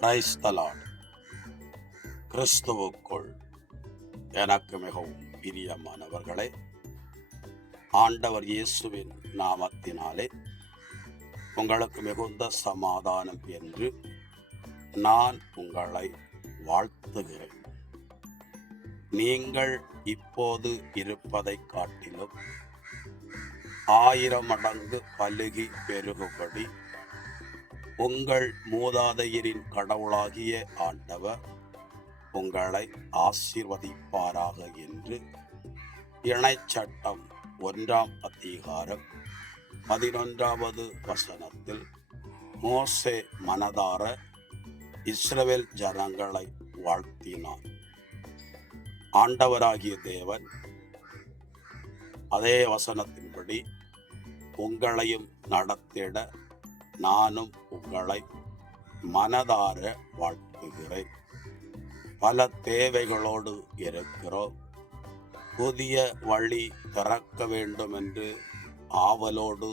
Praise the Lord. கிறிஸ்துவுக்குள் எனக்கு மிகவும் பிரியமானவர்களே, ஆண்டவர் இயேசுவின் நாமத்தினாலே உங்களுக்கு மிகுந்த சமாதானம் என்று நான் உங்களை வாழ்த்துகிறேன். நீங்கள் இப்போது இருப்பதை காட்டிலும் 1000 மடங்கு பலுகி பெருகுபடி உங்கள் மூதாதையரின் கடவுளாகிய ஆண்டவர் உங்களை ஆசீர்வதிப்பாராக என்று இணைச்சட்டம் 1ஆம் அதிகாரம் 11வது வசனத்தில் மோசே மனதார இஸ்ரவேல் ஜனங்களை வாழ்த்தினார். ஆண்டவராகிய தேவன் அதே வசனத்தின்படி உங்களையும் நடத்திட நானும் உங்களை மனதார வாழ்த்துகிறேன். பல தேவைகளோடு இருக்கிறோம். புதிய வழி திறக்க வேண்டும் என்று ஆவலோடு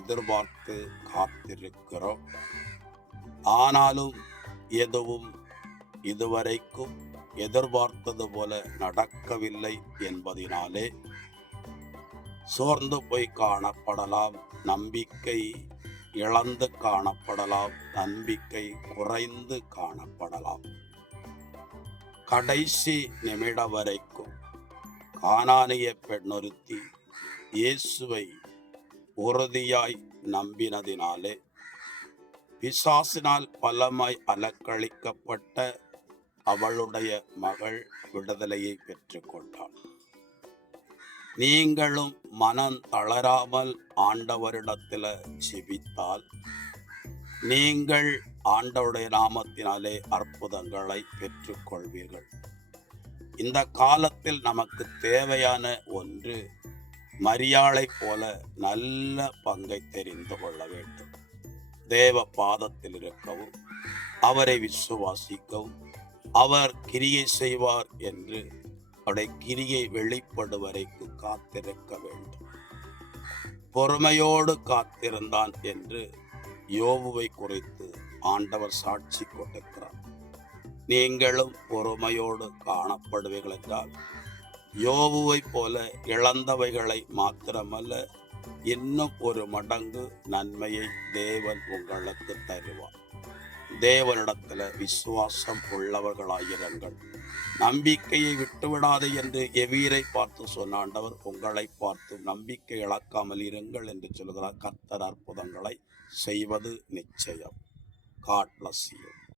எதிர்பார்த்து காத்திருக்கிறோம். ஆனாலும் எதுவும் இதுவரைக்கும் எதிர்பார்த்தது போல நடக்கவில்லை என்பதினாலே சோர்ந்து போய் காணப்படலாம், நம்பிக்கை இழந்து காணப்படலாம், நம்பிக்கை குறைந்து காணப்படலாம். கடைசி நிமிடம் வரைக்கும் கானானிய பெண்ணொருத்தி இயேசுவை உறுதியாய் நம்பினதினாலே பிசாசினால் பலமாய் அலக்களிக்கப்பட்ட அவளுடைய மகள் விடுதலையை பெற்றுக்கொண்டாள். நீங்களும் மனம் தளராமல் ஆண்டவரிடத்தில் ஜெபித்தால் நீங்கள் ஆண்டவருடைய நாமத்தினாலே அற்புதங்களை பெற்றுக்கொள்வீர்கள். இந்த காலத்தில் நமக்கு தேவையான ஒன்று, மரியாளை போல நல்ல பங்கை தெரிந்து கொள்ள வேண்டும். தேவ பாதத்தில் இருக்கவும், அவரை விசுவாசிக்கவும், அவர் கிரியை செய்வார் என்று அவருடைய கிரியை வெளிப்படும் வரைக்கும் காத்திருக்க வேண்டும். பொறுமையோடு காத்திருந்தான் என்று யோபுவை குறித்து ஆண்டவர் சாட்சி கொடுக்கிறார். நீங்களும் பொறுமையோடு காணப்படுவீர்கள் என்றால் யோபுவை போல இழந்தவைகளை மாத்திரமல்ல, இன்னும் ஒரு மடங்கு நன்மையை தேவன் உங்களுக்கு தருவார். தேவனிடத்தில் விசுவாசம் உள்ளவர்களாயிருங்கள், நம்பிக்கையை விட்டுவிடாது என்று எவீரை பார்த்து சொன்ன ஆண்டவர் உங்களை பார்த்து நம்பிக்கை இழக்காமல் இருங்கள் என்று சொல்கிறார். கர்த்தர் அற்புதங்களை செய்வது நிச்சயம். God bless you.